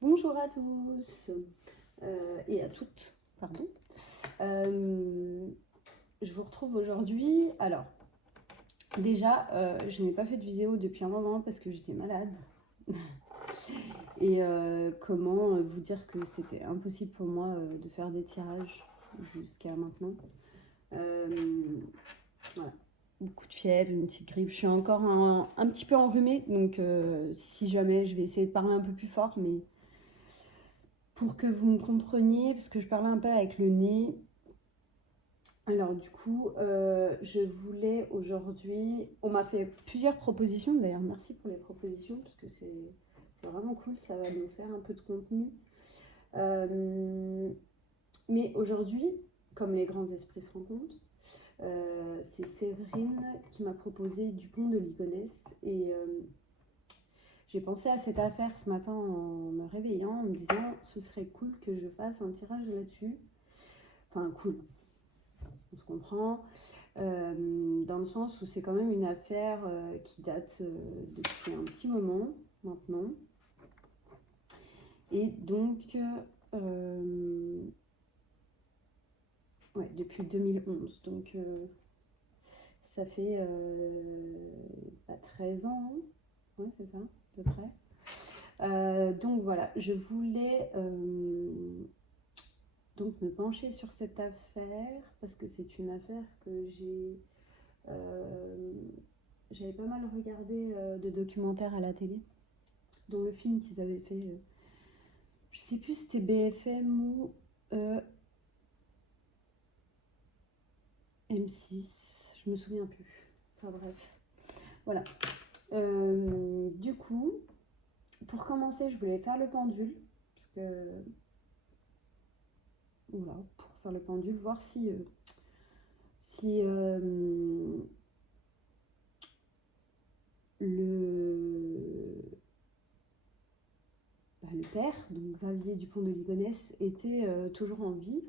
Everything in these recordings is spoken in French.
Bonjour à tous et à toutes, pardon. Je vous retrouve aujourd'hui. Alors, déjà, je n'ai pas fait de vidéo depuis un moment parce que j'étais malade. Et comment vous dire que c'était impossible pour moi de faire des tirages jusqu'à maintenant. Voilà. Beaucoup de fièvre, une petite grippe. Je suis encore un petit peu enrhumée, donc si jamais je vais essayer de parler un peu plus fort, mais pour que vous me compreniez, parce que je parlais un peu avec le nez. Alors du coup, je voulais aujourd'hui... On m'a fait plusieurs propositions, d'ailleurs merci pour les propositions, parce que c'est vraiment cool, ça va nous faire un peu de contenu. Mais aujourd'hui, comme les grands esprits se rencontrent, c'est Séverine qui m'a proposé Dupont de Ligonnès. Et j'ai pensé à cette affaire ce matin en me réveillant, en me disant ce serait cool que je fasse un tirage là-dessus. Enfin cool, on se comprend. Dans le sens où c'est quand même une affaire qui date depuis un petit moment maintenant. Et donc, ouais, depuis 2011. Donc, ça fait 13 ans, hein. Ouais, c'est ça, à peu près. Donc voilà, je voulais donc me pencher sur cette affaire parce que c'est une affaire que j'avais pas mal regardé de documentaires à la télé, dont le film qu'ils avaient fait, je sais plus si c'était BFM ou M6, je me souviens plus. Enfin bref, voilà. Du coup, pour commencer, je voulais faire le pendule, parce que voilà, pour faire le pendule, voir si le père, donc Xavier Dupont de Ligonnès, était toujours en vie,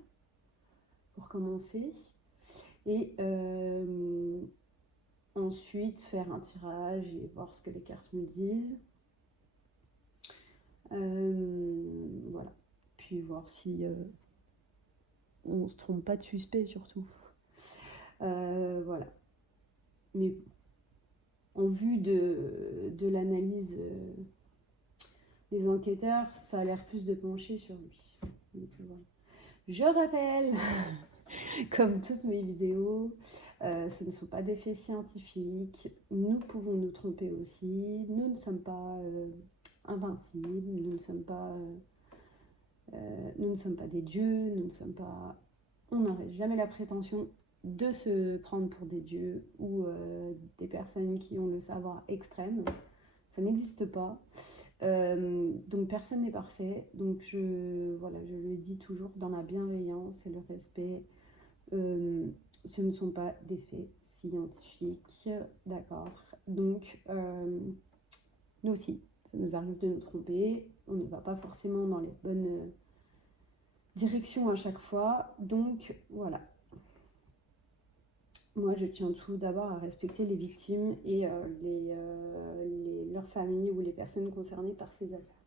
pour commencer. Et ensuite, faire un tirage et voir ce que les cartes me disent. Voilà. Puis voir si on se trompe pas de suspect surtout. Voilà. Mais en vue de l'analyse des enquêteurs, ça a l'air plus de pencher sur lui. Donc, voilà. Je rappelle, comme toutes mes vidéos, ce ne sont pas des faits scientifiques. Nous pouvons nous tromper aussi. Nous ne sommes pas invincibles. Nous ne sommes pas des dieux. On n'aurait jamais la prétention de se prendre pour des dieux ou des personnes qui ont le savoir extrême. Ça n'existe pas. Donc personne n'est parfait. Donc voilà, je le dis toujours dans la bienveillance et le respect. Ce ne sont pas des faits scientifiques, d'accord. Donc nous aussi, ça nous arrive de nous tromper. On ne va pas forcément dans les bonnes directions à chaque fois. Donc voilà. Moi, je tiens tout d'abord à respecter les victimes et leurs familles ou les personnes concernées par ces affaires.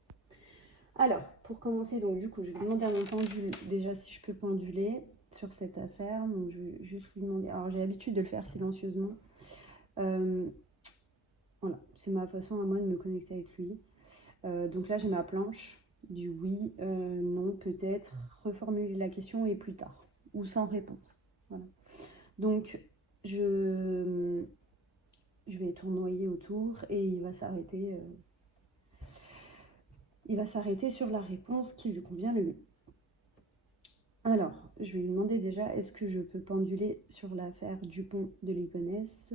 Alors, pour commencer, donc du coup, je vais demander à mon pendule déjà si je peux penduler sur cette affaire. Donc, je vais juste lui demander. Alors, j'ai l'habitude de le faire silencieusement. Voilà, c'est ma façon à moi de me connecter avec lui. Donc là, j'ai ma planche du oui, non, peut-être, reformuler la question et plus tard, ou sans réponse. Voilà. Donc, je vais tournoyer autour et il va s'arrêter sur la réponse qui lui convient le mieux. Alors, je vais lui demander déjà, est-ce que je peux penduler sur l'affaire Dupont de Ligonnès?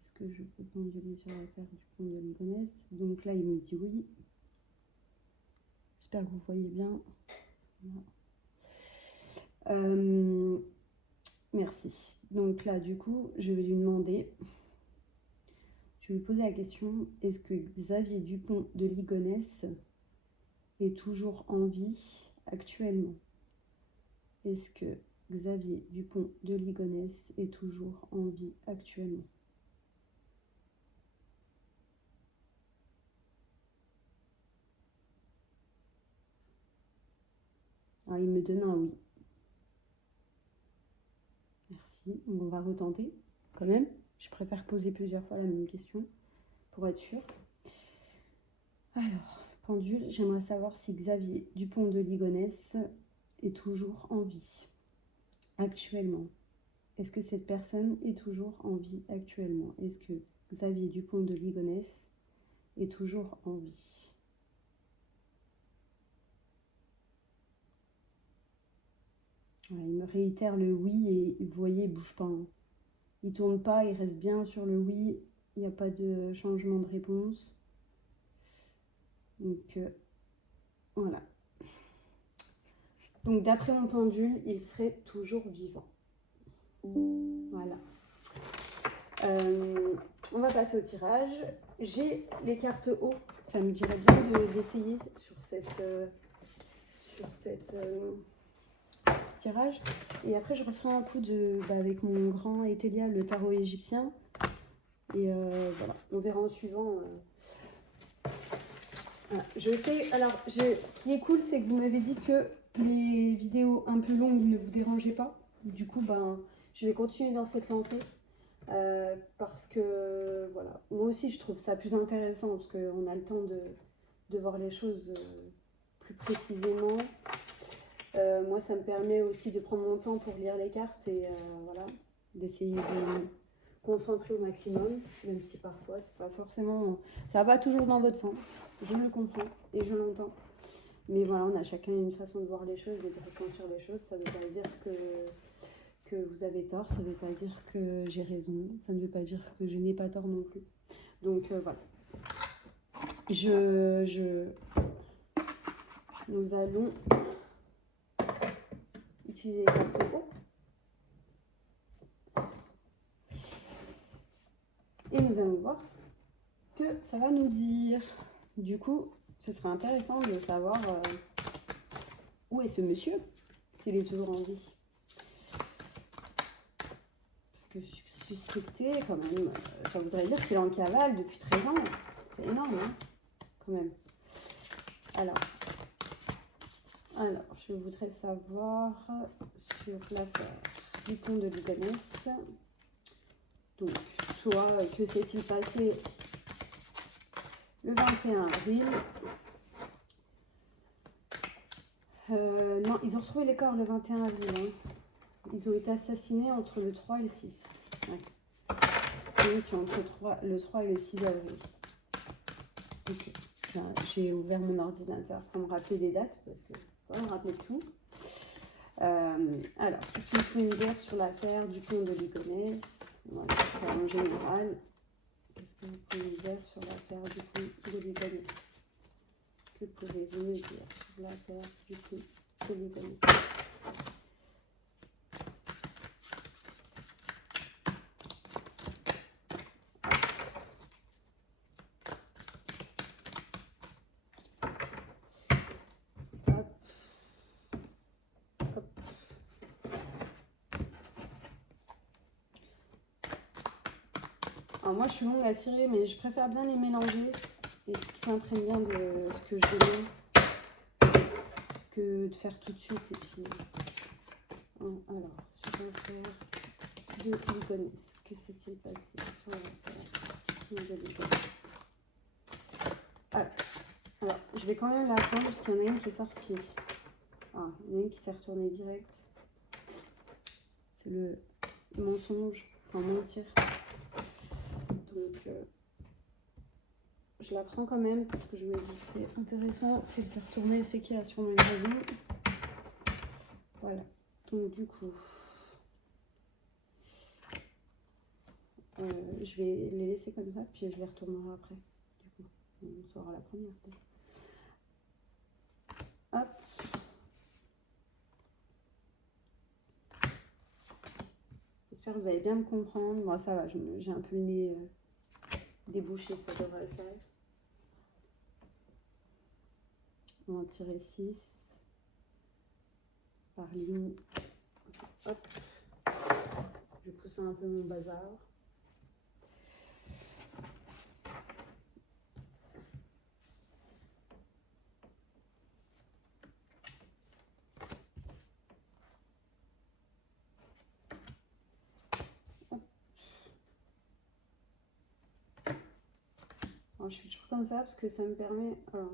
Est-ce que je peux penduler sur l'affaire Dupont de Ligonnès? Donc là, il me dit oui. J'espère que vous voyez bien. Merci. Donc là, du coup, je vais lui demander, je vais lui poser la question, est-ce que Xavier Dupont de Ligonnès est toujours en vie actuellement? Est-ce que Xavier Dupont de Ligonnès est toujours en vie actuellement? Ah, il me donne un oui. Merci. Donc on va retenter quand même. Je préfère poser plusieurs fois la même question pour être sûre. Alors, pendule, j'aimerais savoir si Xavier Dupont de Ligonnès est toujours en vie actuellement. Est-ce que cette personne est toujours en vie actuellement? Est-ce que Xavier Dupont de Ligonnès est toujours en vie? Ouais, il me réitère le oui et vous voyez, il ne bouge pas. Hein. Il ne tourne pas, il reste bien sur le oui. Il n'y a pas de changement de réponse. Donc voilà. Donc d'après mon pendule, il serait toujours vivant. Voilà. On va passer au tirage. J'ai les cartes haut. Ça me dirait bien d'essayer sur ce tirage. Et après, je referai un coup avec mon grand Etelia, le tarot égyptien. Et voilà, on verra en suivant. Voilà. Je sais, alors, ce qui est cool, c'est que vous m'avez dit que les vidéos un peu longues ne vous dérangeaient pas. Du coup, je vais continuer dans cette lancée. Parce que voilà, moi aussi je trouve ça plus intéressant parce qu'on a le temps de voir les choses plus précisément. Moi ça me permet aussi de prendre mon temps pour lire les cartes et voilà, d'essayer de me concentrer au maximum, même si parfois c'est pas forcément, ça va pas toujours dans votre sens, je le comprends et je l'entends. Mais voilà, on a chacun une façon de voir les choses et de ressentir les choses. Ça veut pas dire que vous avez tort, ça ne veut pas dire que j'ai raison, ça ne veut pas dire que je n'ai pas tort non plus. Donc voilà. Nous allons utiliser les cartes haut. Et nous allons voir ce que ça va nous dire. Du coup, ce serait intéressant de savoir où est ce monsieur, s'il est toujours en vie. Parce que suspecter, quand même, ça voudrait dire qu'il est en cavale depuis 13 ans. C'est énorme, hein, quand même. Alors, je voudrais savoir sur l'affaire Dupont de Ligonnès. Donc, choix, que s'est-il passé le 21 avril? Non, ils ont retrouvé les corps le 21 avril. Hein. Ils ont été assassinés entre le 3 et le 6. Ouais. Donc, entre le 3 et le 6 avril. Ok. J'ai ouvert mon ordinateur pour me rappeler des dates, parce que je me rappeler tout. Alors, qu'est-ce que vous pouvez me dire sur l'affaire Dupont de Ligonnès? Voilà, ça en général. Qu'est-ce que vous pouvez me dire sur l'affaire Dupont de Ligonnès? Que pouvez-vous me dire sur l'affaire Dupont de Ligonnès? Alors moi je suis longue à tirer, mais je préfère bien les mélanger et qu'ils s'imprègnent bien de ce que je demande que de faire tout de suite. Et puis alors, sur l'affaire de Ligonnès, que s'est-il passé sur l'affaire de Ligonnès? Alors, je vais quand même la prendre parce qu'il y en a une qui est sortie. Ah, il y en a une qui s'est retournée direct. C'est le mensonge, enfin mentir. Donc, je la prends quand même parce que je me dis que c'est intéressant. Si elle s'est retournée, c'est qu'il y a sûrement une raison. Voilà. Donc, du coup, je vais les laisser comme ça, puis je les retournerai après. Du coup, on saura la première. Hop. J'espère que vous allez bien me comprendre. Moi, ça va, j'ai un peu le nez débouché, ça devrait le faire. On va en tirer 6 par ligne. Hop. Je pousse un peu mon bazar. Alors, je fais toujours comme ça parce que ça me permet... Alors,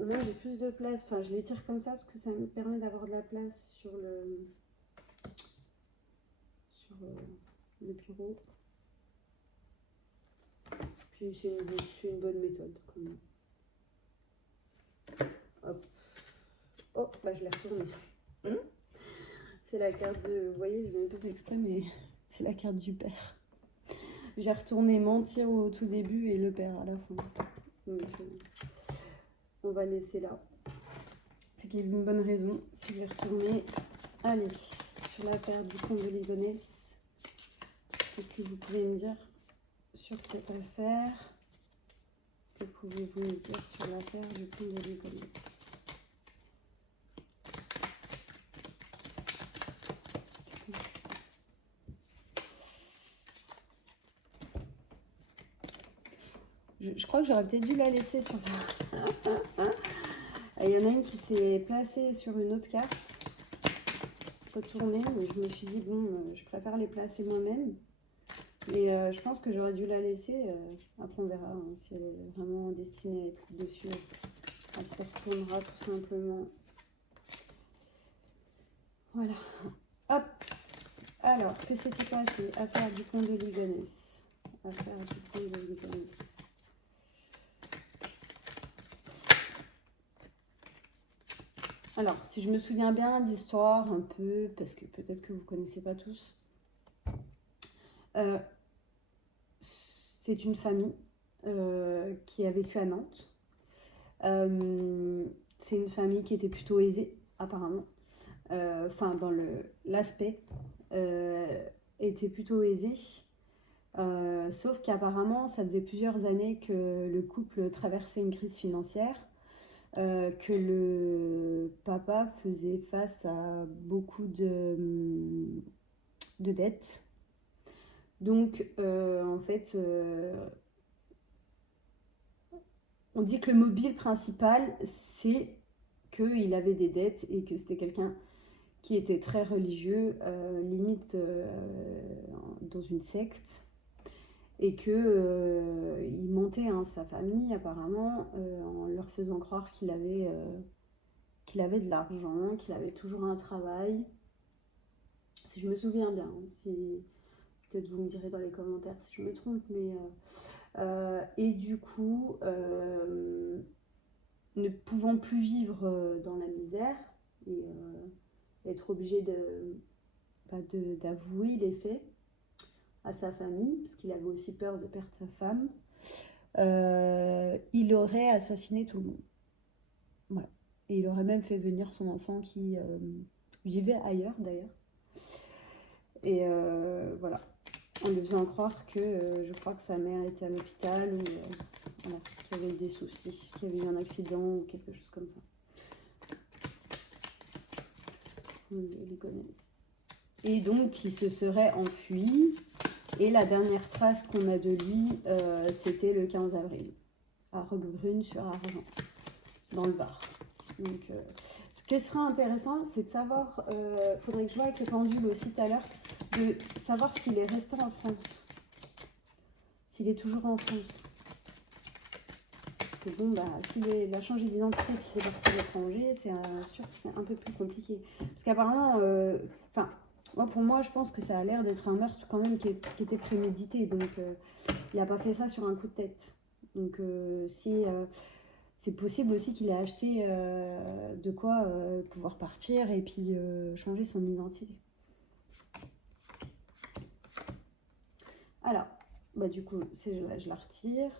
au moins j'ai plus de place. Enfin, je les tire comme ça parce que ça me permet d'avoir de la place sur le bureau. Puis c'est une bonne méthode quand même. Hop. Oh, bah je l'ai retournée. C'est la carte de... Vous voyez, je vais un peu fait exprès, mais c'est la carte du père. J'ai retourné mentir au tout début et le père à la fin. Donc, on va laisser là. C'est qu'il y a une bonne raison. Si je vais retourner, allez, sur la paire du comte de Ligonnès, qu'est-ce que vous pouvez me dire sur cette affaire? Que pouvez-vous me dire sur l'affaire du comte de Ligonnès? Je crois que j'aurais peut-être dû la laisser sur... Il y en a une qui s'est placée sur une autre carte, retournée, mais je me suis dit, bon, je préfère les placer moi-même. Mais je pense que j'aurais dû la laisser. Après, on verra hein, si elle est vraiment destinée à être dessus. Elle se retournera tout simplement. Voilà. Hop. Alors, que s'était passé? Affaire du comte de Ligonnès. Affaire du comte de Ligonnès. Alors, si je me souviens bien d'histoire un peu, parce que peut-être que vous ne connaissez pas tous, c'est une famille qui a vécu à Nantes. C'est une famille qui était plutôt aisée, apparemment. Enfin, dans l'aspect, était plutôt aisée. Sauf qu'apparemment, ça faisait plusieurs années que le couple traversait une crise financière. Que le papa faisait face à beaucoup de dettes. Donc, en fait, on dit que le mobile principal, c'est qu'il avait des dettes et que c'était quelqu'un qui était très religieux, limite dans une secte. Et qu'il mentait hein, sa famille apparemment en leur faisant croire qu'il avait de l'argent, qu'il avait toujours un travail. Si je me souviens bien, si peut-être vous me direz dans les commentaires si je me trompe, mais et du coup, ne pouvant plus vivre dans la misère et être obligé d'avouer les faits à sa famille, parce qu'il avait aussi peur de perdre sa femme, il aurait assassiné tout le monde. Voilà. Et il aurait même fait venir son enfant qui vivait ailleurs d'ailleurs. Et voilà. En lui faisant croire que je crois que sa mère était à l'hôpital ou voilà, qu'il y avait eu des soucis, qu'il y avait eu un accident ou quelque chose comme ça. Ils les connaissent. Et donc il se serait enfui. Et la dernière trace qu'on a de lui, c'était le 15 avril, à Roquebrune-sur-Argent, dans le Var. Donc, ce qui sera intéressant, c'est de savoir, faudrait que je vois avec le pendule aussi tout à l'heure, de savoir s'il est resté en France, s'il est toujours en France. Parce que bon, bah, s'il a changé d'identité et qu'il est parti à l'étranger, c'est sûr que c'est un peu plus compliqué. Parce qu'apparemment, pour moi, je pense que ça a l'air d'être un meurtre quand même qui était prémédité. Donc, il n'a pas fait ça sur un coup de tête. Donc, c'est possible aussi qu'il ait acheté de quoi pouvoir partir et puis changer son identité. Alors, bah, du coup, je la retire.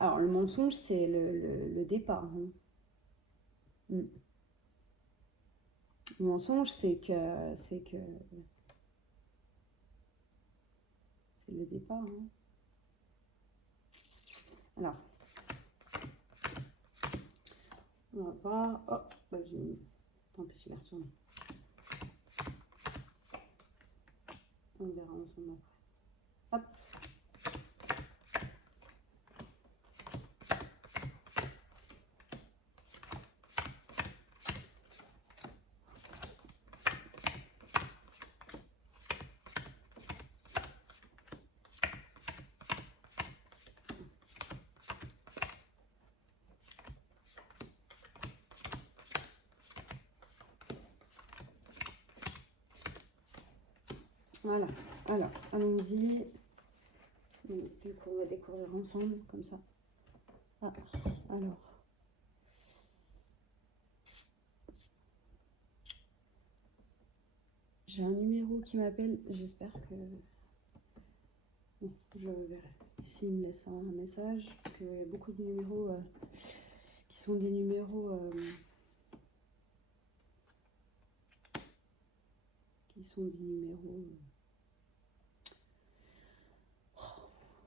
Alors, le mensonge, c'est le départ. Hein. Le mensonge, c'est le départ. Hein. Alors, on va voir. Oh, bah, j'ai mis. Tant pis, je vais retourner. On verra ensemble après. Hop. Voilà. Alors, allons-y. Donc, du coup, on va découvrir ensemble, comme ça. Ah, alors. J'ai un numéro qui m'appelle. J'espère que... Bon, je verrai s'il me laisse un message. Parce qu'il y a beaucoup de numéros qui sont des numéros...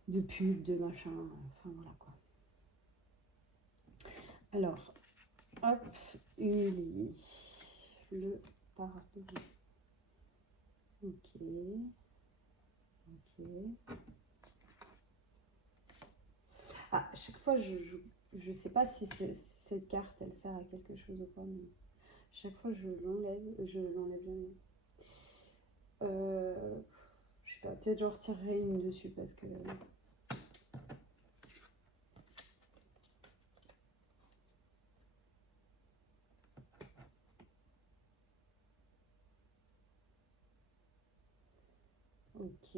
de pub, de machin, enfin voilà quoi. Alors, hop, Émilie, le pardon. Ok, ok. Ah, à chaque fois, je sais pas si cette carte, elle sert à quelque chose ou pas, mais chaque fois, je l'enlève jamais. Je sais pas, peut-être j'en retirerai une dessus parce que... Ok.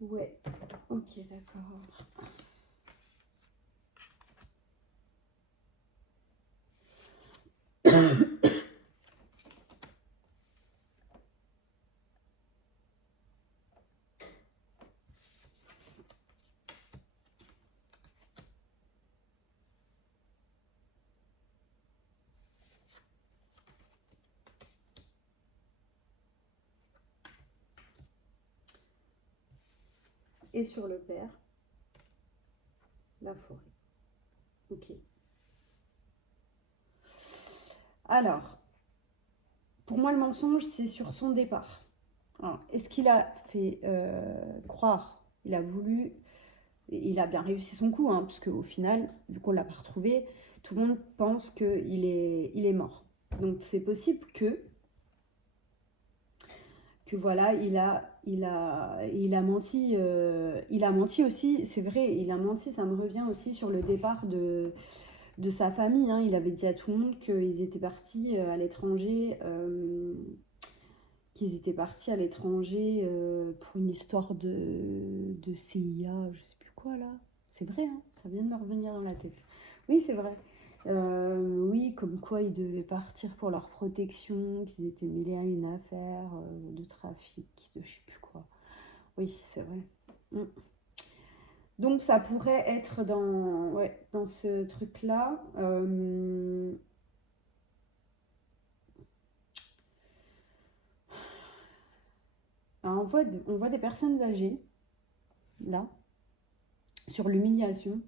Ouais, ok, d'accord. Et sur le père, la forêt. Ok. Alors, pour moi, le mensonge, c'est sur son départ. Est-ce qu'il a fait croire, il a voulu, il a bien réussi son coup, hein, parce qu'au final, vu qu'on ne l'a pas retrouvé, tout le monde pense qu'il est mort. Donc c'est possible que voilà, il a menti aussi, c'est vrai, il a menti, ça me revient aussi sur le départ de sa famille, hein. Il avait dit à tout le monde qu'ils étaient partis à l'étranger, pour une histoire de CIA, je sais plus quoi là. C'est vrai, hein, ça vient de me revenir dans la tête. Oui, c'est vrai. Oui, comme quoi ils devaient partir pour leur protection, qu'ils étaient mêlés à une affaire de trafic, de je sais plus quoi. Oui, c'est vrai. Mm. Donc ça pourrait être dans ce truc-là. On voit des personnes âgées, là, sur l'humiliation.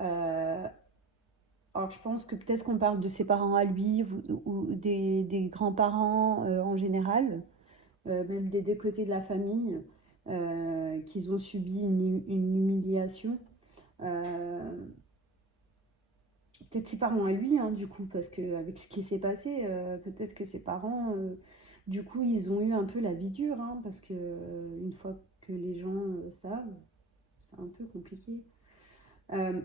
Euh, alors je pense que peut-être qu'on parle de ses parents à lui ou des grands-parents en général, même des deux côtés de la famille, qu'ils ont subi une humiliation. Euh, Peut-être ses parents à lui, hein, du coup, parce qu'avec ce qui s'est passé, peut-être que ses parents, du coup, ils ont eu un peu la vie dure, hein, parce que une fois que les gens savent, c'est un peu compliqué. Euh,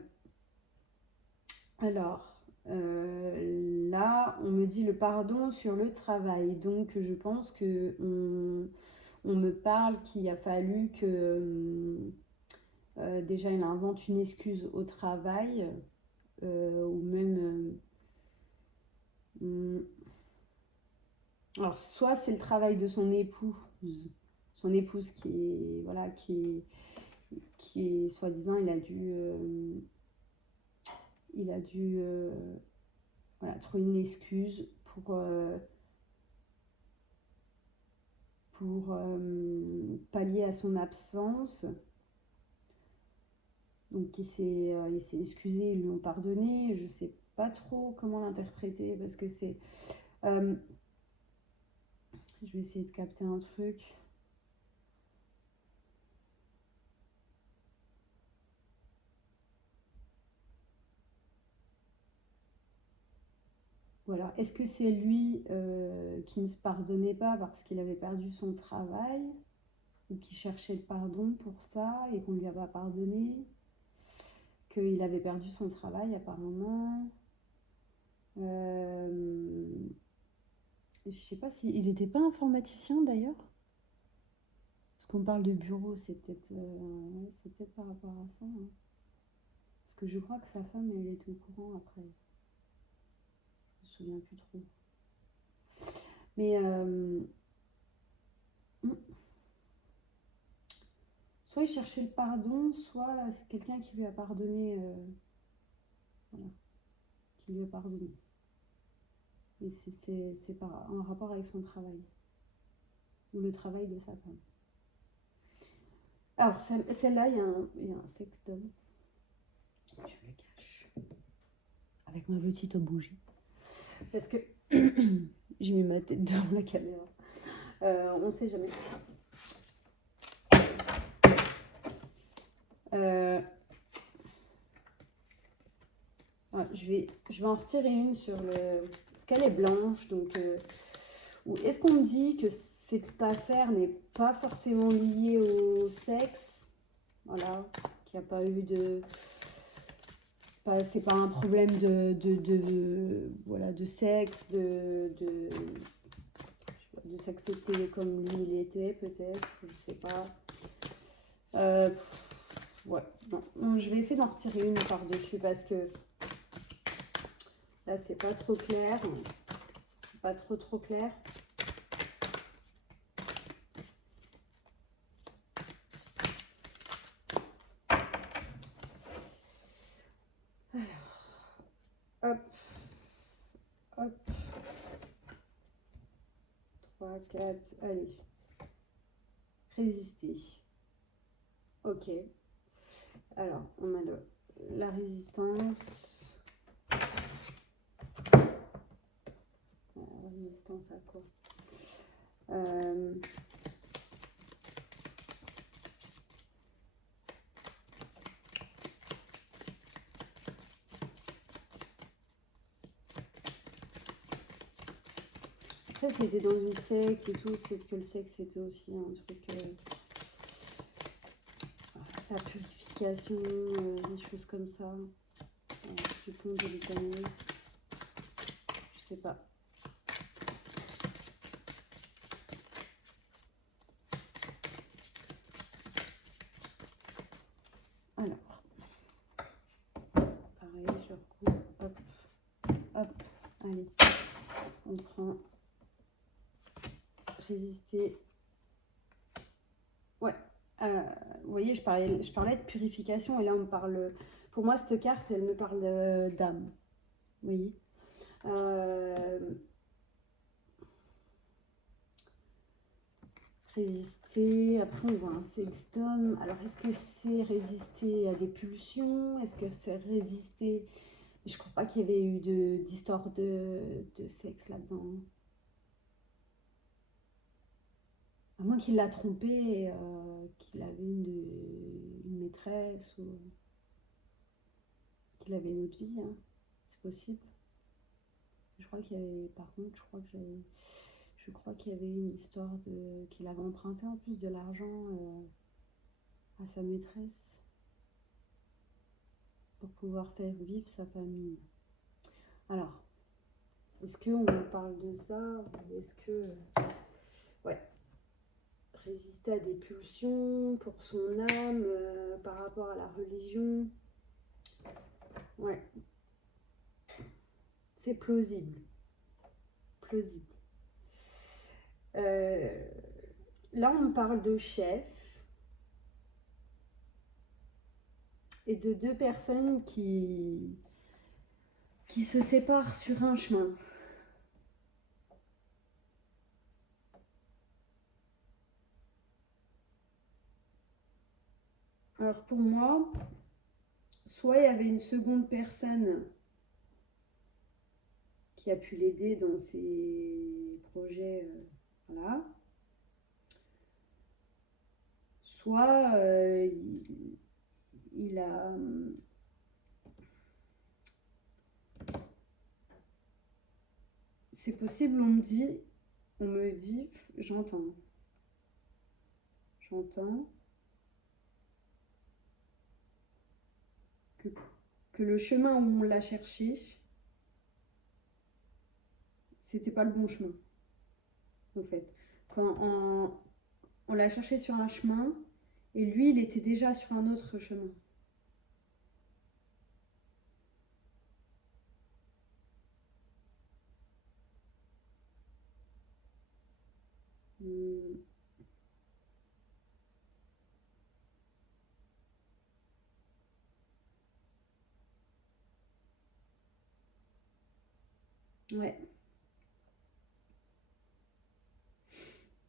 alors, là, on me dit le pardon sur le travail. Donc, je pense que on me parle qu'il a fallu que déjà il invente une excuse au travail, ou même. Hmm, alors, soit c'est le travail de son épouse qui est, voilà, qui est soi-disant, il a dû voilà, trouver une excuse pour pallier à son absence. Donc il s'est excusé, ils lui ont pardonné. Je sais pas trop comment l'interpréter parce que c'est... euh, je vais essayer de capter un truc. Voilà. Est-ce que c'est lui qui ne se pardonnait pas parce qu'il avait perdu son travail ou qui cherchait le pardon pour ça et qu'on ne lui a pas pardonné, qu'il avait perdu son travail apparemment. Je sais pas si il n'était pas informaticien d'ailleurs. Parce qu'on parle de bureau, c'est peut-être par rapport à ça, hein. Parce que je crois que sa femme, elle était au courant après. Je me souviens plus trop. Mais soit il cherchait le pardon, soit c'est quelqu'un qui lui a pardonné. Voilà, qui lui a pardonné. Et c'est en rapport avec son travail. Ou le travail de sa femme. Alors, celle-là, il y a un sextoy. Je le cache. Avec ma petite bougie. Parce que j'ai mis ma tête devant la caméra. On sait jamais. Je vais en retirer une sur le... Parce qu'elle est blanche, donc... Est-ce qu'on me dit que cette affaire n'est pas forcément liée au sexe? Voilà, qu'il n'y a pas eu de... c'est pas un problème voilà, de sexe, de sexualité comme lui il était, peut-être, je sais pas. Ouais, non, je vais essayer d'en retirer une par-dessus parce que là, c'est pas trop clair. C'est pas trop clair. Alors, hop, hop. 3, 4, allez. Résister. Ok. Alors, on a la résistance. La résistance à quoi? Après, c'était dans une secte et tout. Peut-être que le sexe, c'était aussi un truc... la purification, des choses comme ça. Du pont de l'éternel. Je sais pas. Alors, pareil, je recouvre, hop, hop, allez, on prend, résister, ouais, vous voyez, je parlais de purification, et là on me parle, pour moi cette carte, elle me parle d'âme, vous voyez, résister, après on voit un sextome, alors est-ce que c'est résister à des pulsions, est-ce que c'est résister... Je crois pas qu'il y avait eu d'histoire de sexe là-dedans. À moins qu'il l'a trompé, qu'il avait une maîtresse ou qu'il avait une autre vie, hein. C'est possible. Je crois qu'il y avait, par contre, je crois qu'il y avait une histoire qu'il avait emprunté en plus de l'argent à sa maîtresse pour pouvoir faire vivre sa famille. Alors, est-ce qu'on parle de ça ou est-ce que... Ouais. Résister à des pulsions pour son âme par rapport à la religion. Ouais. C'est plausible. Plausible. Là, on parle de chef et de deux personnes qui se séparent sur un chemin. Alors pour moi, soit il y avait une seconde personne qui a pu l'aider dans ses projets, voilà. Soit il a... c'est possible, on me dit, j'entends. J'entends que, que le chemin où on l'a cherché, c'était pas le bon chemin, en fait. Quand on l'a cherché sur un chemin, et lui, il était déjà sur un autre chemin. Hmm, ouais,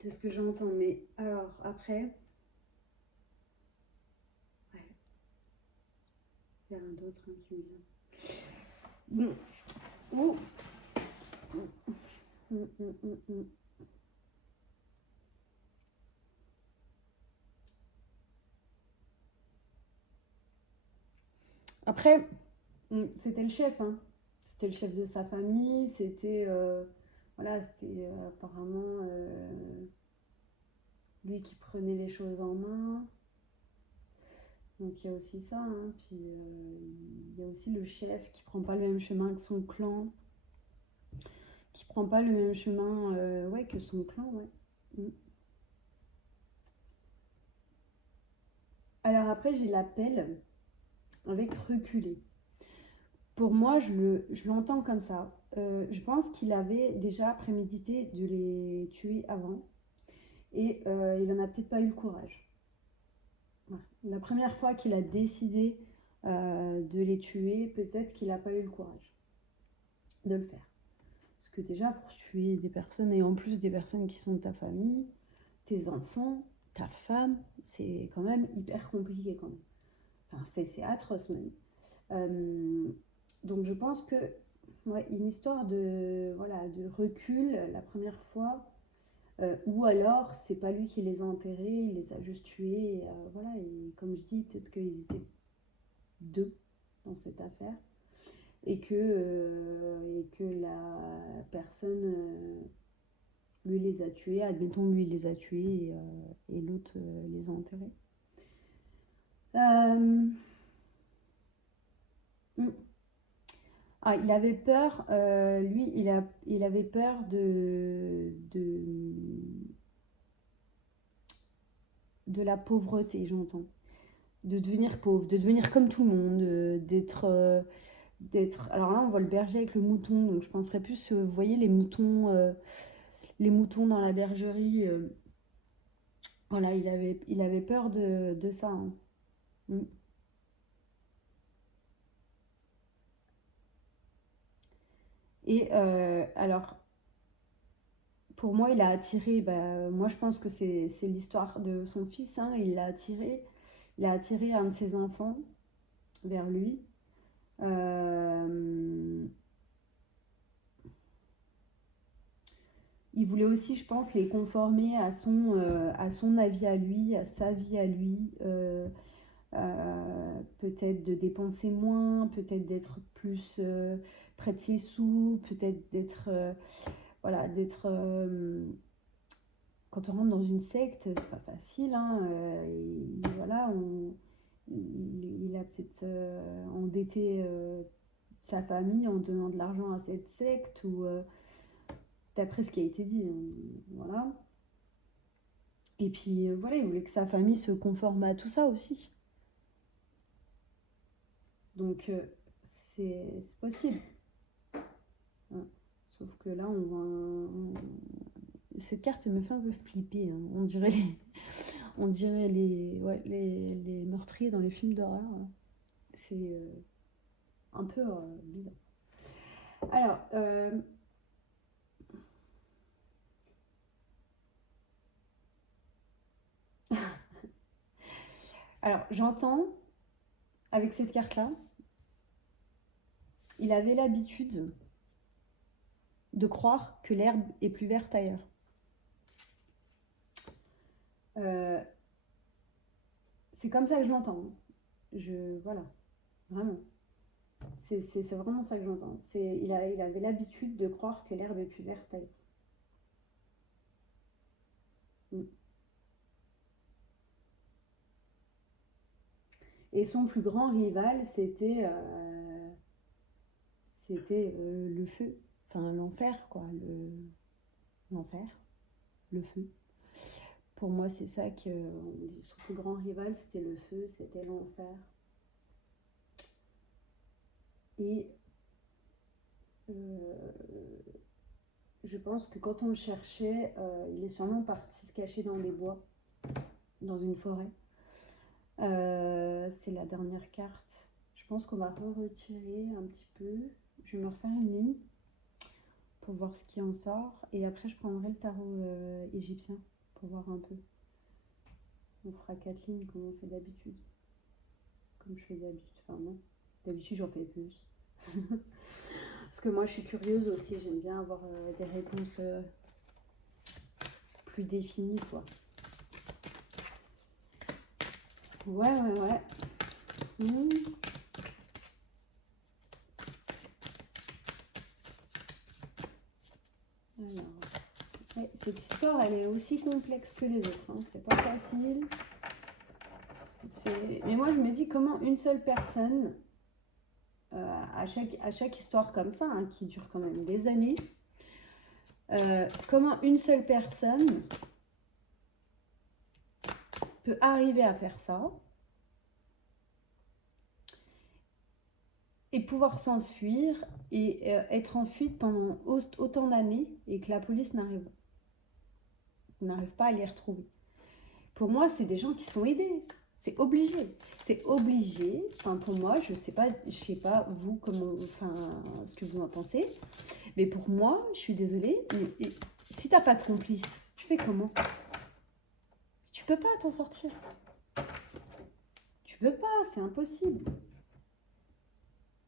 c'est ce que j'entends. Mais alors, après, ouais, il y a un d'autre qui me vient. Bon. Oh. Mm, mm, mm, mm. Après, c'était le chef, hein. C'était le chef de sa famille, c'était voilà, c'était apparemment lui qui prenait les choses en main. Donc il y a aussi ça, hein. Puis il y a aussi le chef qui prend pas le même chemin que son clan, qui prend pas le même chemin ouais, que son clan, ouais. Mm. Alors après, j'ai l'appel avec reculé. Pour moi, je l'entends comme ça. Je pense qu'il avait déjà prémédité de les tuer avant et il n'en a peut-être pas eu le courage. Voilà. La première fois qu'il a décidé de les tuer, peut-être qu'il n'a pas eu le courage de le faire. Parce que déjà, pour tuer des personnes, et en plus des personnes qui sont de ta famille, tes enfants, ta femme, c'est quand même hyper compliqué quand même. Enfin, c'est atroce même. Euh, donc je pense que ouais, une histoire de, voilà, de recul la première fois, ou alors c'est pas lui qui les a enterrés, il les a juste tués. Et, voilà, et comme je dis, peut-être qu'ils étaient deux dans cette affaire et que la personne lui les a tués, admettons lui les a tués et l'autre les a enterrés. Euh, hmm. Ah, il avait peur, lui, il avait peur de la pauvreté, j'entends. De devenir pauvre, de devenir comme tout le monde, d'être. Alors là, on voit le berger avec le mouton, donc je penserais plus, vous voyez, les moutons dans la bergerie. Voilà, il avait peur de ça, hein. Mm. Et alors, pour moi, il a attiré, bah, moi je pense que c'est l'histoire de son fils, hein, il a attiré un de ses enfants vers lui. Euh, il voulait aussi, je pense, les conformer à son avis à lui, à sa vie à lui. Peut-être de dépenser moins, peut-être d'être plus près de ses sous, peut-être d'être voilà, d'être quand on rentre dans une secte, c'est pas facile, hein, voilà, il a peut-être endetté sa famille en donnant de l'argent à cette secte ou d'après ce qui a été dit, voilà. Et puis voilà, il voulait que sa famille se conforme à tout ça aussi. Donc c'est possible, hein. Sauf que là, cette carte me fait un peu flipper, hein. On dirait ouais, les meurtriers dans les films d'horreur. C'est un peu bizarre. Alors, alors j'entends avec cette carte-là, il avait l'habitude de croire que l'herbe est plus verte ailleurs. Euh, c'est comme ça que je l'entends, hein. Voilà, vraiment. C'est vraiment ça que j'entends. Il avait l'habitude de croire que l'herbe est plus verte ailleurs. Mm. Et son plus grand rival, c'était le feu. Enfin, l'enfer, quoi. L'enfer, le feu. Pour moi, c'est ça que on dit. Son plus grand rival, c'était le feu, c'était l'enfer. Et je pense que quand on le cherchait, il est sûrement parti se cacher dans des bois, dans une forêt. C'est la dernière carte. Je pense qu'on va retirer un petit peu. Je vais me refaire une ligne pour voir ce qui en sort. Et après, je prendrai le tarot égyptien pour voir un peu. On fera 4 lignes comme on fait d'habitude. Comme je fais d'habitude. Enfin, non. D'habitude, j'en fais plus. Parce que moi, je suis curieuse aussi. J'aime bien avoir des réponses plus définies, quoi. Ouais. Mmh. Alors, ouais, cette histoire, elle est aussi complexe que les autres. Hein. C'est pas facile. Mais moi, je me dis comment une seule personne, à chaque histoire comme ça, hein, qui dure quand même des années, comment une seule personne peut arriver à faire ça et pouvoir s'enfuir et être en fuite pendant autant d'années et que la police n'arrive pas à les retrouver. Pour moi, c'est des gens qui sont aidés. C'est obligé. C'est obligé. Enfin, pour moi, je sais pas vous comment, enfin, ce que vous en pensez. Mais pour moi, je suis désolée, mais si t'as pas de complice, tu fais comment? Tu peux pas t'en sortir. Tu peux pas, c'est impossible.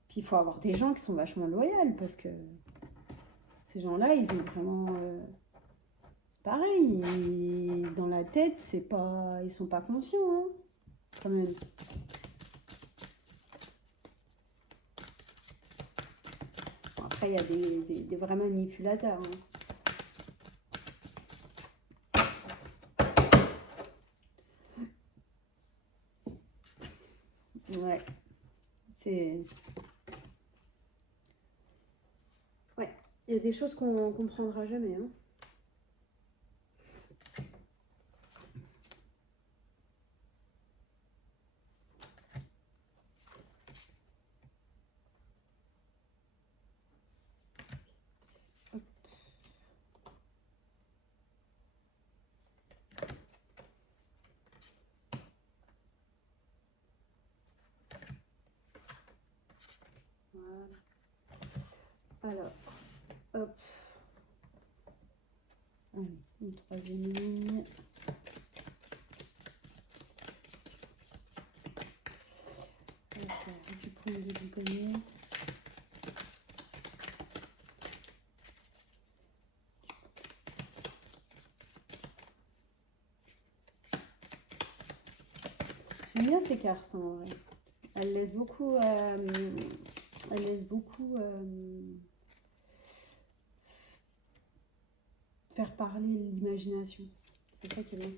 Puis il faut avoir des gens qui sont vachement loyaux parce que ces gens-là, ils ont vraiment. C'est pareil, dans la tête, ils sont pas conscients, hein, quand même. Bon, après, il y a des vrais manipulateurs. Hein. Ouais, c'est. Ouais, il y a des choses qu'on comprendra jamais. Hein. Voilà. Alors, hop. Allez, une troisième ligne. Du point de vue gonesse. J'aime bien ces cartes en vrai. Elles laissent beaucoup. Faire parler l'imagination. C'est ça qui est bien.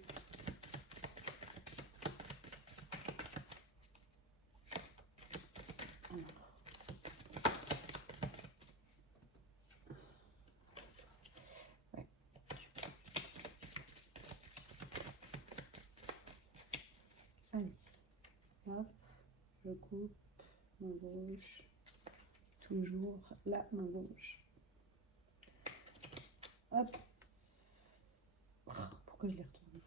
Allez, hop, je coupe, main gauche, toujours la main gauche. Hop. Pourquoi je l'ai retourné?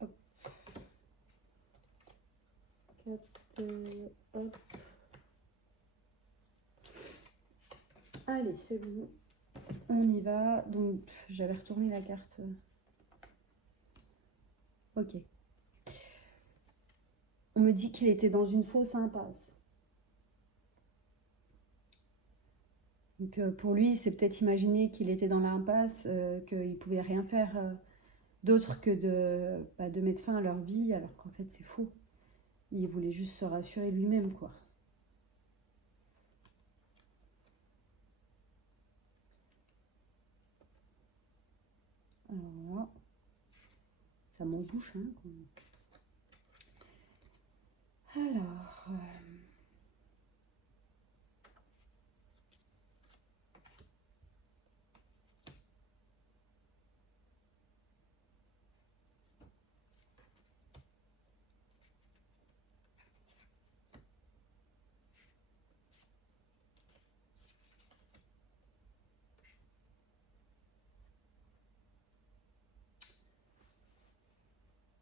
Hop. 4, hop. Allez, c'est bon. On y va. Donc, j'avais retourné la carte. Ok. On me dit qu'il était dans une fausse impasse. Donc pour lui, c'est peut-être imaginer qu'il était dans l'impasse, qu'il pouvait rien faire d'autre que de mettre fin à leur vie, alors qu'en fait c'est faux. Il voulait juste se rassurer lui-même, quoi. Alors là, ça m'embouche, hein, quand même. Alors,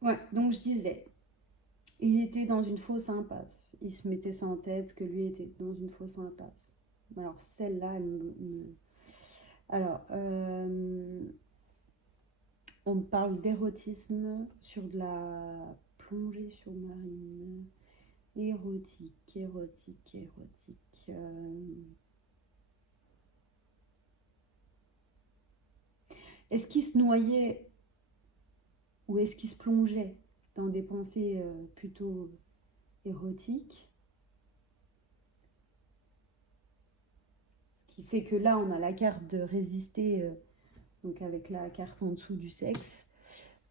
ouais, donc je disais, il était dans une fausse impasse. Il se mettait ça en tête que lui était dans une fausse impasse. Alors celle-là, Alors, on parle d'érotisme sur de la plongée sous-marine. Érotique, érotique, érotique. Est-ce qu'il se noyait ou est-ce qu'il se plongeait dans des pensées plutôt érotiques? Ce qui fait que là, on a la carte de résister, donc avec la carte en dessous du sexe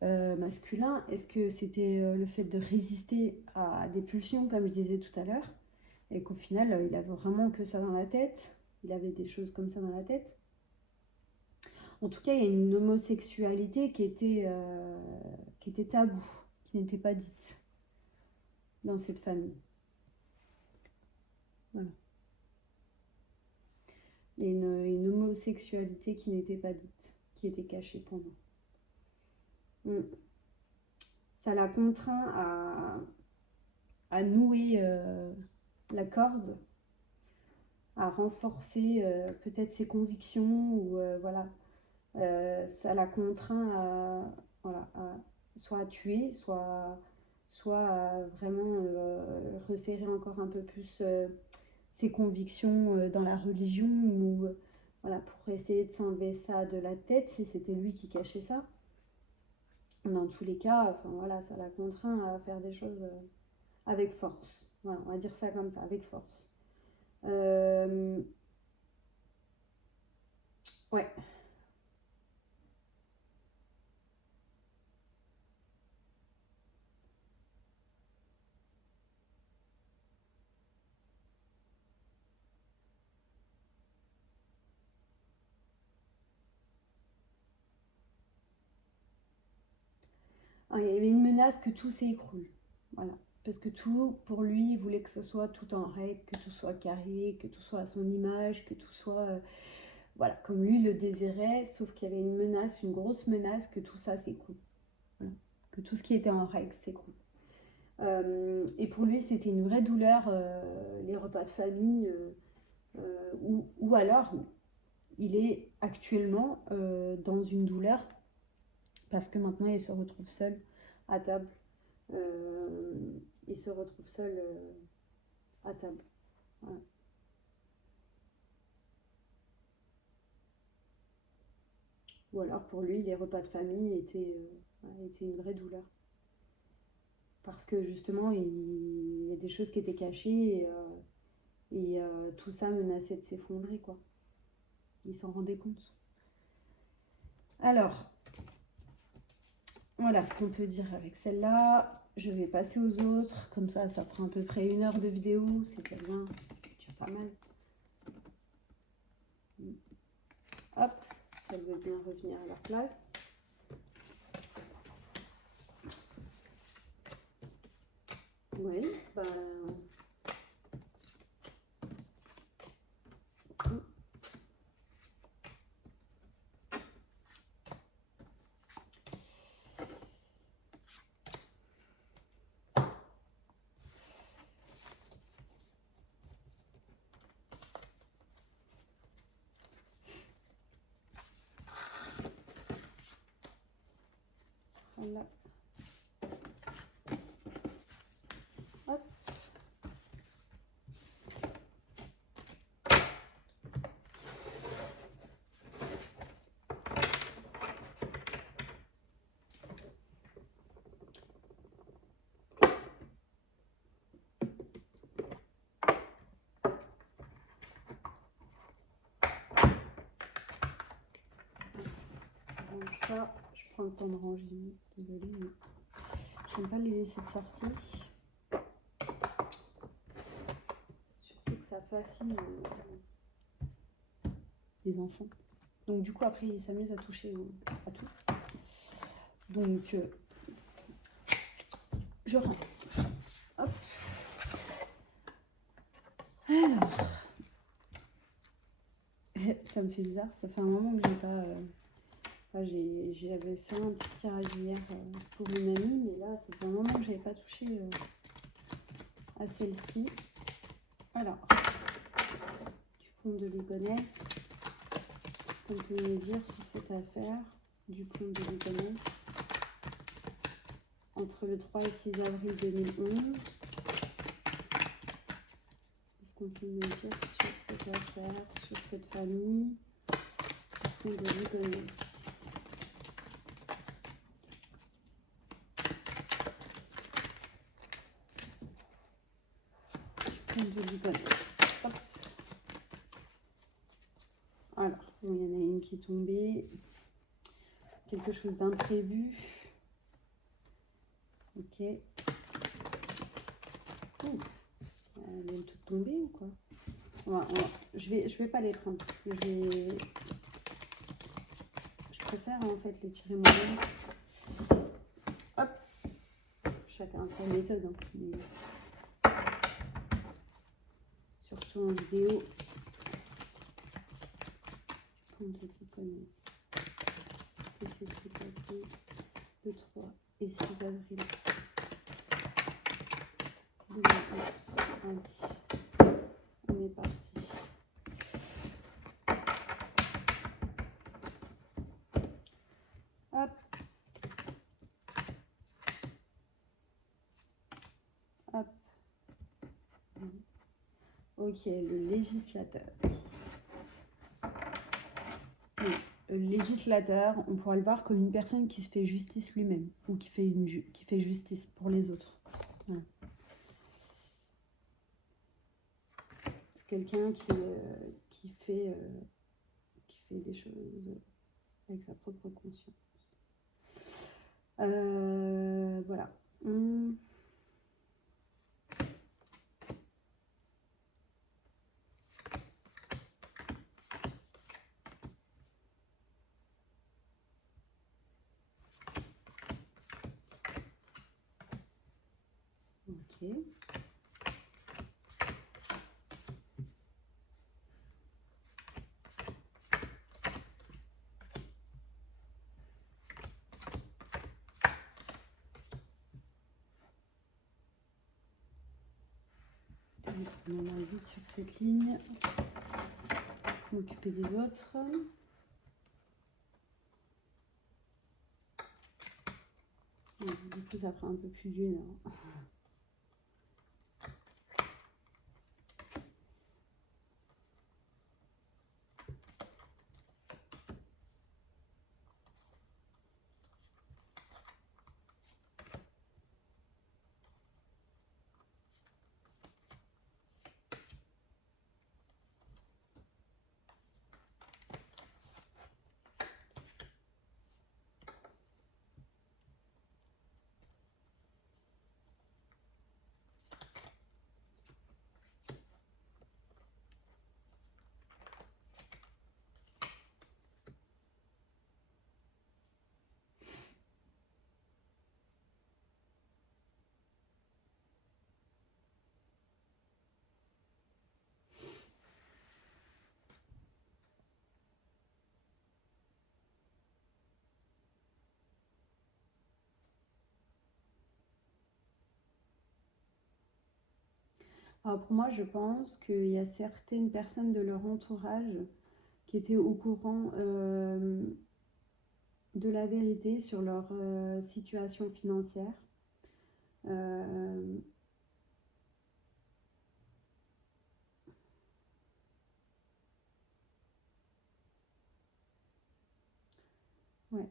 masculin. Est-ce que c'était le fait de résister à des pulsions, comme je disais tout à l'heure, et qu'au final, il avait vraiment que ça dans la tête? Il avait des choses comme ça dans la tête. En tout cas, il y a une homosexualité qui était taboue, qui n'était pas dite dans cette famille. Voilà. Il y a une homosexualité qui n'était pas dite, qui était cachée pour nous. Ça l'a contraint à nouer la corde, à renforcer peut-être ses convictions, ou voilà. Ça l'a contraint voilà, soit à tuer, soit à vraiment resserrer encore un peu plus ses convictions dans la religion, ou voilà, pour essayer de s'enlever ça de la tête, si c'était lui qui cachait ça. Dans tous les cas, enfin, voilà, ça l'a contraint à faire des choses avec force. Voilà, on va dire ça comme ça, avec force. Ouais. Ah, il y avait une menace que tout s'écroule. Voilà. Parce que tout, pour lui, il voulait que ce soit tout en règle, que tout soit carré, que tout soit à son image, que tout soit voilà, comme lui le désirait, sauf qu'il y avait une menace, une grosse menace, que tout ça s'écroule. Voilà. Que tout ce qui était en règle s'écroule. Et pour lui, c'était une vraie douleur, les repas de famille, ou alors il est actuellement dans une douleur parce que maintenant il se retrouve seul à table. Il se retrouve seul à table. Voilà. Ou alors pour lui, les repas de famille étaient une vraie douleur. Parce que justement, il y a des choses qui étaient cachées et tout ça menaçait de s'effondrer, quoi. Il s'en rendait compte. Alors, voilà ce qu'on peut dire avec celle-là. Je vais passer aux autres. Comme ça fera à peu près 1 heure de vidéo. C'est déjà bien. C'est déjà pas mal. Hop, ça veut bien revenir à leur place. Oui, ben... Voilà. Hop. ça, je prends le temps de ranger. Désolée, mais j'aime pas les laisser de sortie. Surtout que ça fascine les enfants. Donc du coup, après, ils s'amusent à toucher à tout. Donc, je range. Hop. Alors, ça me fait bizarre. Ça fait un moment que j'ai pas... j'avais fait un petit tirage hier pour une amie, mais là, ça faisait un moment que j'avais pas touché à celle-ci. Alors, du compte de Ligonnès, ce qu'on peut me dire sur cette affaire du compte de Ligonnès entre le 3 et 6 avril 2011. Qu'est-ce qu'on peut me dire sur cette affaire, sur cette famille, compte de Ligonnès? De Ligonnès. Hop. Alors, bon, il y en a une qui est tombée. Quelque chose d'imprévu. Ok. Ouh. Elle est toute tombée ou quoi? Je vais pas les prendre. Je préfère en fait les tirer moi-même. Hop. Chacun sa méthode. Hein. Mais... surtout en vidéo. Du compte de Ligonnès. Que s'est passé le 3 et 6 avril 2011. Allez, on est parti. Hop. Hop. Ok, le législateur. Oui, le législateur, on pourra le voir comme une personne qui se fait justice lui-même ou qui fait justice pour les autres. Voilà. C'est quelqu'un qui fait des choses avec sa propre conscience. Voilà. Ok. On en a vite sur cette ligne. M'occuper des autres. Du coup, ça fera un peu plus d'une heure. Alors pour moi, je pense qu'il y a certaines personnes de leur entourage qui étaient au courant de la vérité sur leur situation financière. Ouais.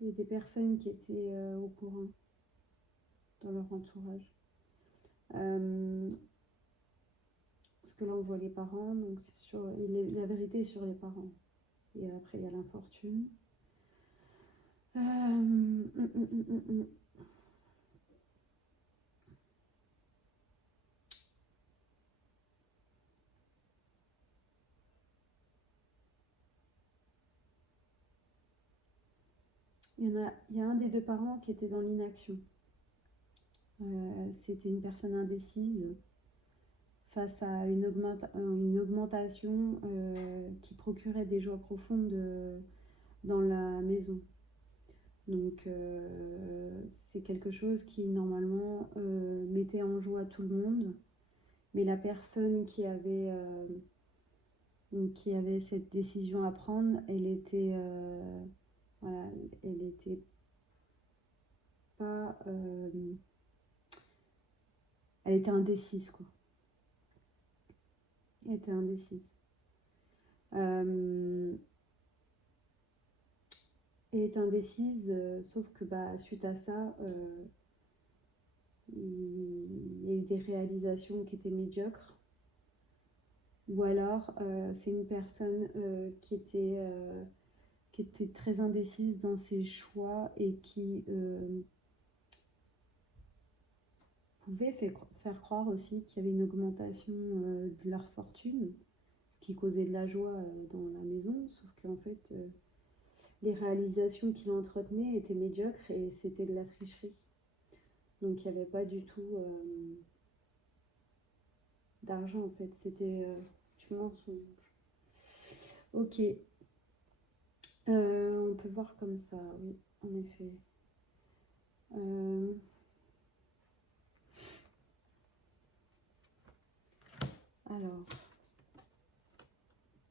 Il y a des personnes qui étaient au courant dans leur entourage. Parce que là, on voit les parents, donc c'est sûr, la vérité est sur les parents. Et après, il y a l'infortune. Hum. Il y a un des deux parents qui était dans l'inaction. C'était une personne indécise face à une augmentation qui procurait des joies profondes dans la maison. Donc c'est quelque chose qui normalement mettait en joie tout le monde, mais la personne qui avait cette décision à prendre, voilà, elle était pas, elle était indécise quoi. Elle était indécise. Euh, Elle est indécise, sauf que bah, suite à ça, il y a eu des réalisations qui étaient médiocres. Ou alors, c'est une personne qui était très indécise dans ses choix et qui pouvait faire croire aussi qu'il y avait une augmentation de leur fortune, ce qui causait de la joie dans la maison, sauf qu'en fait, les réalisations qu'il entretenait étaient médiocres et c'était de la tricherie. Donc il n'y avait pas du tout d'argent en fait, c'était du mensonge. Ok, on peut voir comme ça, oui, en effet. Euh, alors,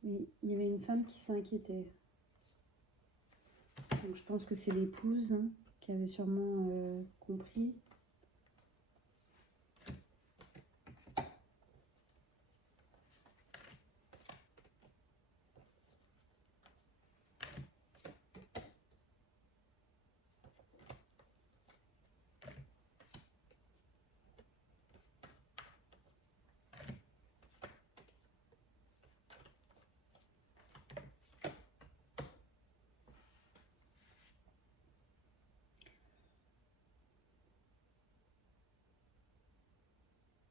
oui, il y avait une femme qui s'inquiétait. Donc je pense que c'est l'épouse hein, qui avait sûrement compris.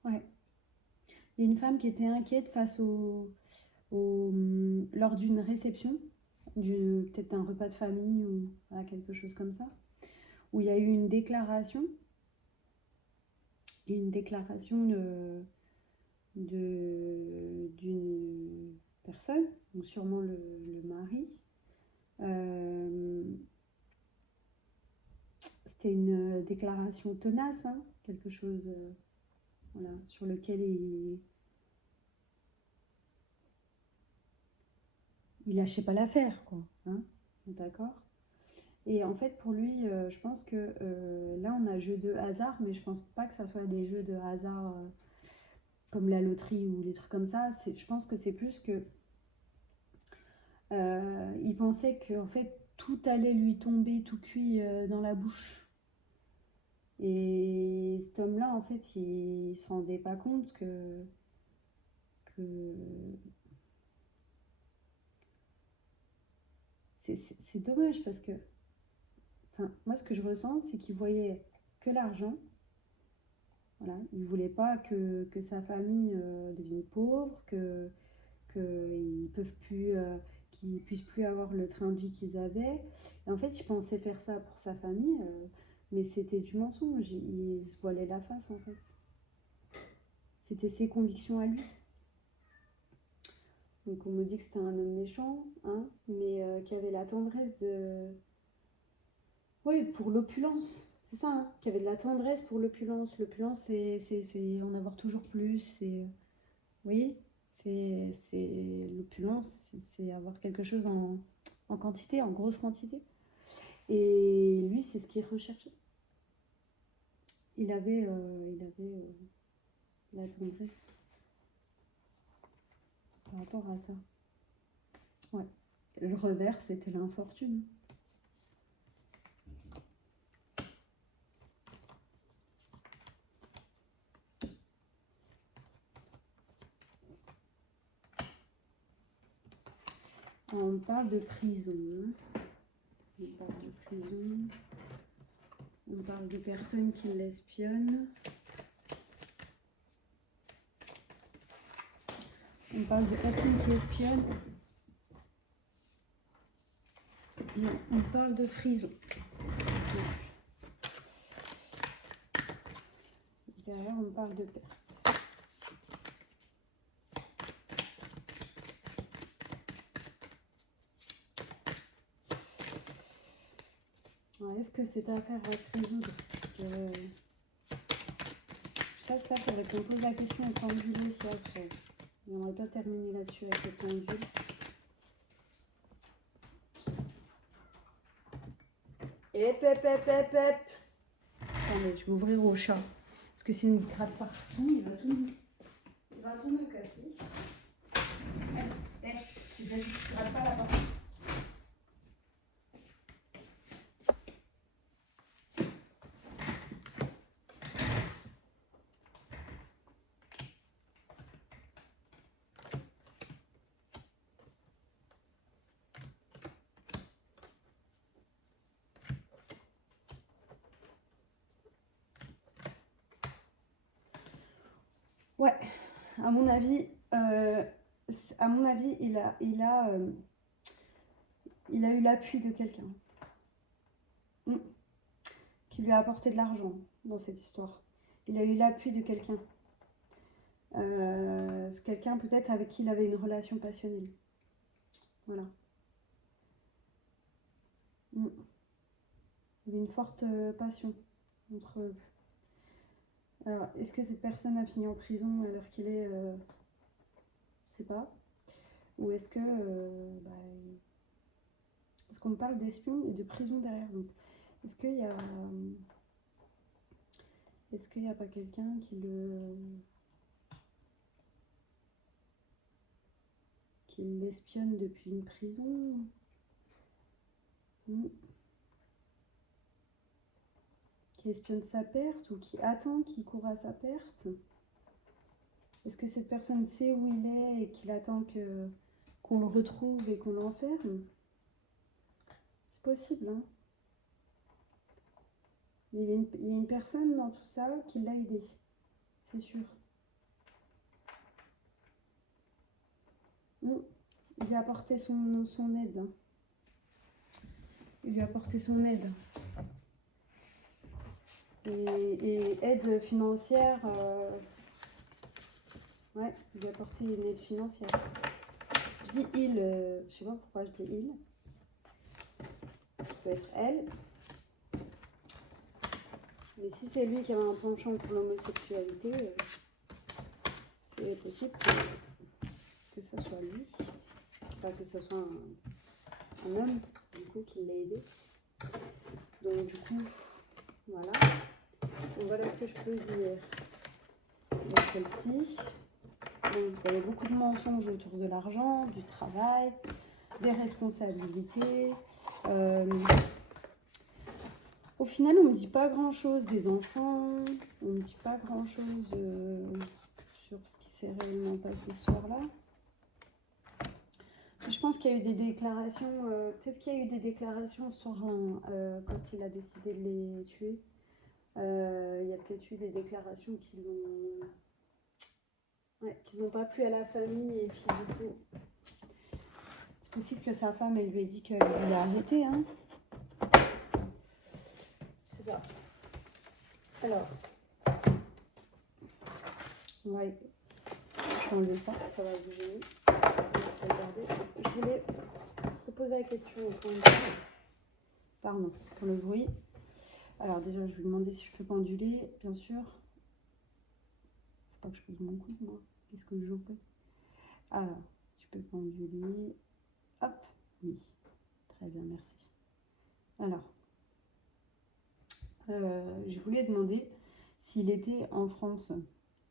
Ouais. Il y a une femme qui était inquiète lors d'une réception, peut-être d'un repas de famille ou voilà, quelque chose comme ça, où il y a eu une déclaration d'une personne, donc sûrement le mari. Euh, C'était une déclaration tenace, hein, quelque chose voilà, sur lequel il lâchait pas l'affaire, quoi. Hein, d'accord. Et en fait, pour lui, je pense que là, on a jeu de hasard, mais je pense pas que ça soit des jeux de hasard comme la loterie ou les trucs comme ça. Je pense que c'est plus que il pensait que en fait tout allait lui tomber tout cuit dans la bouche. Et cet homme-là, en fait, il se rendait pas compte que c'est dommage parce que, enfin, moi, ce que je ressens, c'est qu'il voyait que l'argent. Voilà, il voulait pas que sa famille devienne pauvre, qu'ils peuvent plus, qu'ils puissent plus avoir le train de vie qu'ils avaient. Et en fait, je pensais faire ça pour sa famille, mais c'était du mensonge. Il se voilait la face en fait. C'était ses convictions à lui. Donc on me dit que c'était un homme méchant, hein, mais qui avait la tendresse de... Oui, pour l'opulence, c'est ça, hein, qui avait de la tendresse pour l'opulence. L'opulence, c'est en avoir toujours plus, c'est... Oui, c'est l'opulence, c'est avoir quelque chose en quantité, en grosse quantité. Et lui, c'est ce qu'il recherchait. Il avait la tendresse par rapport à ça. Ouais. Le revers, c'était l'infortune. On parle de prison. On parle de prison. On parle de personnes qui l'espionnent. On parle de personnes qui espionnent. Et on parle de prison. Derrière, on parle de perte. Est-ce que cette affaire va se résoudre? Ça, faudrait qu'on pose la question au pendule aussi après. On n'aurait pas terminé là-dessus avec le pendule. Hep. Attendez, je vais m'ouvrir au chat. Parce que s'il me gratte partout, il va tout me casser. Tu ne grattes pas la porte. Ouais, à mon avis, il a eu l'appui de quelqu'un qui lui a apporté de l'argent dans cette histoire. Il a eu l'appui de quelqu'un. C'est quelqu'un peut-être avec qui il avait une relation passionnelle. Voilà. Il y avait une forte passion entre eux. Alors, est-ce que cette personne a fini en prison à l'heure qu'il est je ne sais pas. Ou est-ce que... parce qu'on parle d'espion et de prison derrière. Donc, est-ce qu'il y a... Est-ce qu'il n'y a pas quelqu'un qui l'espionne depuis une prison? Qui espionne sa perte ou qui attend, qui court à sa perte? Est-ce que cette personne sait où il est et qu'il attend qu'on le retrouve et qu'on l'enferme? C'est possible, hein? Mais il y a une personne dans tout ça qui l'a aidé, c'est sûr. Il lui a apporté son aide. Hein. Il lui a apporté son aide. Et aide financière. Ouais, il lui a apporté une aide financière. Je dis il, je sais pas pourquoi je dis il. Ça peut être elle. Mais si c'est lui qui avait un penchant pour l'homosexualité, c'est possible que ça soit lui. Enfin, que ça soit un homme, du coup, qui l'a aidé. Donc, du coup, voilà. Donc, voilà ce que je peux dire de celle-ci. Donc, il y avait beaucoup de mensonges autour de l'argent, du travail, des responsabilités. Au final, on ne me dit pas grand-chose des enfants. On ne me dit pas grand-chose sur ce qui s'est réellement passé ce soir-là. Je pense qu'il y a eu des déclarations, peut-être qu'il y a eu des déclarations sur l'un quand il a décidé de les tuer. Il y a peut-être eu des déclarations qui n'ont pas plu à la famille et puis du coup, c'est possible que sa femme elle lui ait dit qu'elle voulait arrêter. Hein. Je sais pas. Alors, ouais, je vais enlever ça, ça va vous gêner. Je voulais poser la question au pendule. Pardon pour le bruit. Alors déjà, je vais lui demander si je peux penduler, bien sûr. Faut pas que je pose mon coude, moi. Qu'est-ce que je fais? Alors, tu peux penduler. Hop, oui. Très bien, merci. Alors, je voulais demander s'il était en France.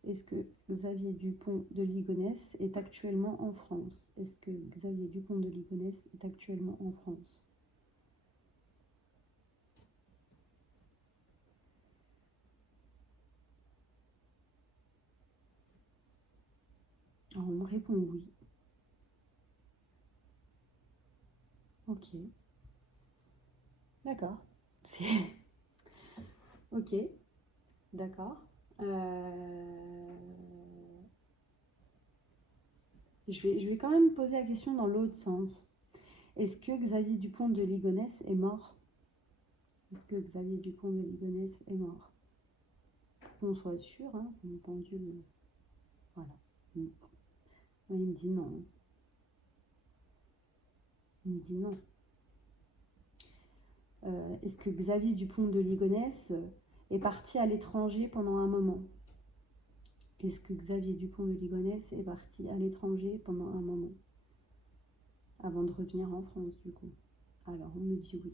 Est-ce que Xavier Dupont de Ligonnès est actuellement en France? Est-ce que Xavier Dupont de Ligonnès est actuellement en France? Alors, on me répond oui. Ok. D'accord. C'est... Ok, d'accord. Je vais quand même poser la question dans l'autre sens. Est-ce que Xavier Dupont de Ligonnès est mort? Est-ce que Xavier Dupont de Ligonnès est mort? Qu'on soit sûr, hein, mon pendule. Voilà. Mm. Il me dit non. Il me dit non. Est-ce que Xavier Dupont de Ligonnès est parti à l'étranger pendant un moment? Est-ce que Xavier Dupont de Ligonnès est parti à l'étranger pendant un moment? Avant de revenir en France, du coup. Alors, on me dit oui.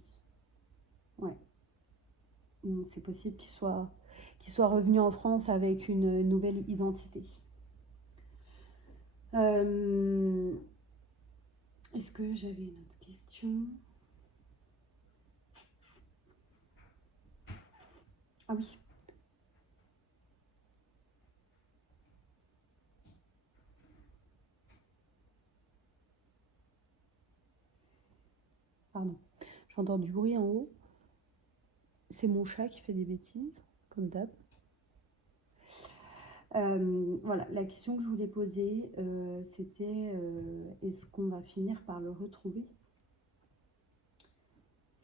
Ouais. C'est possible qu'il soit revenu en France avec une nouvelle identité. Est-ce que j'avais une autre question? Ah oui. Pardon. J'entends du bruit en haut. C'est mon chat qui fait des bêtises, comme d'hab. Voilà, la question que je voulais poser, c'était est-ce qu'on va finir par le retrouver?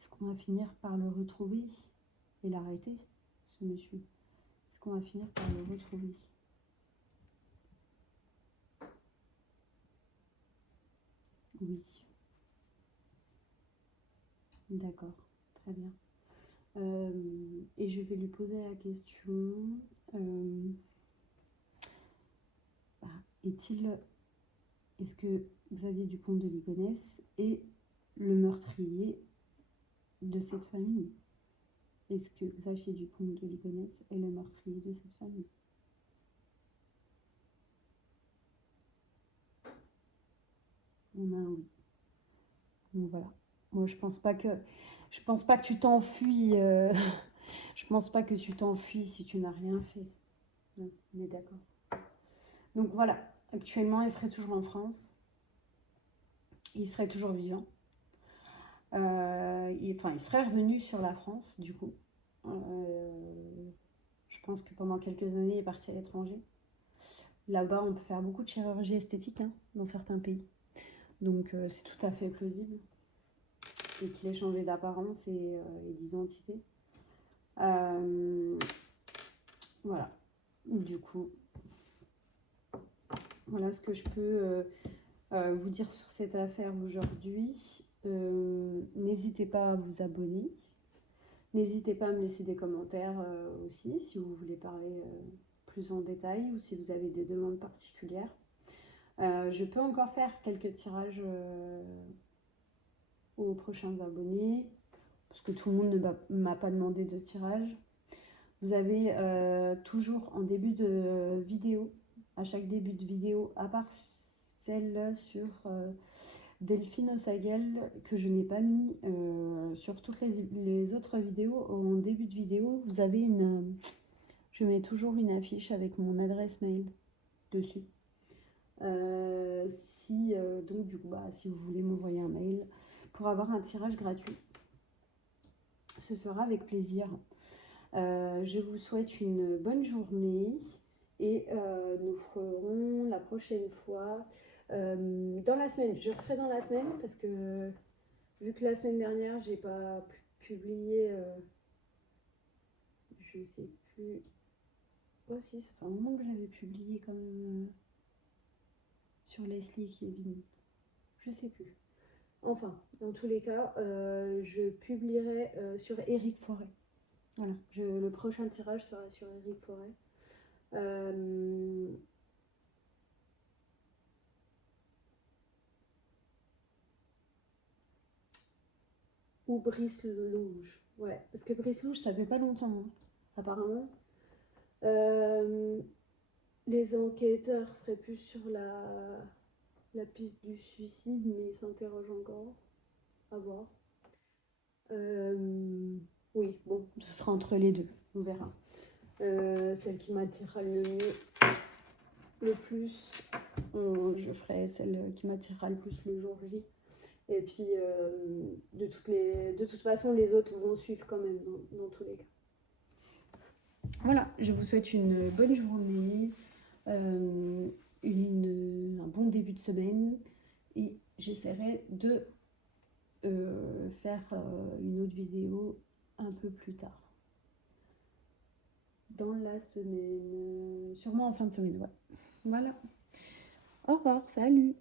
Est-ce qu'on va finir par le retrouver et l'arrêter, ce monsieur? Est-ce qu'on va finir par le retrouver? Oui. D'accord, très bien. Et je vais lui poser la question euh, est-ce que Xavier Dupont de Ligonnès est le meurtrier de cette famille? Est-ce que Xavier Dupont de Ligonnès est le meurtrier de cette famille? On a un oui. Donc voilà. Moi, je pense pas que tu t'enfuis. Je pense pas que tu t'enfuis si tu n'as rien fait. Non, on est d'accord. Donc voilà. Actuellement, il serait toujours en France. Il serait toujours vivant. Il serait revenu sur la France, du coup. Je pense que pendant quelques années, il est parti à l'étranger. Là-bas, on peut faire beaucoup de chirurgie esthétique, hein, dans certains pays. Donc, c'est tout à fait plausible. Et qu'il ait changé d'apparence et d'identité. Voilà. Du coup, voilà ce que je peux vous dire sur cette affaire aujourd'hui. N'hésitez pas à vous abonner. N'hésitez pas à me laisser des commentaires aussi si vous voulez parler plus en détail ou si vous avez des demandes particulières. Je peux encore faire quelques tirages aux prochains abonnés parce que tout le monde ne m'a pas demandé de tirage. Vous avez toujours en début de vidéo, à chaque début de vidéo, à part celle sur Delphine Ossagel que je n'ai pas mis sur toutes les autres vidéos, en début de vidéo, vous avez je mets toujours une affiche avec mon adresse mail dessus. Donc du coup, si vous voulez m'envoyer un mail pour avoir un tirage gratuit, ce sera avec plaisir. Je vous souhaite une bonne journée et nous ferons la prochaine fois dans la semaine. Je referai dans la semaine parce que vu que la semaine dernière j'ai pas publié, je sais plus. Oh si, ça fait un moment que je l'avais publié quand même sur Leslie et Kevin. Je sais plus. Enfin, dans tous les cas, je publierai sur Eric Forêt. Voilà, le prochain tirage sera sur Eric Forêt. Ou Brice Louge. Ouais, parce que Brice Louge, ça fait pas longtemps, hein, apparemment. Les enquêteurs seraient plus sur la piste du suicide, mais ils s'interrogent encore. À voir. Oui, bon, ce sera entre les deux, on verra. Celle qui m'attirera le plus, je ferai celle qui m'attirera le plus le jour J. Et puis, de toute façon, les autres vont suivre quand même, dans tous les cas. Voilà, je vous souhaite une bonne journée, un bon début de semaine. Et j'essaierai de faire une autre vidéo un peu plus tard. Dans la semaine, sûrement en fin de semaine, ouais. Voilà. Au revoir, salut!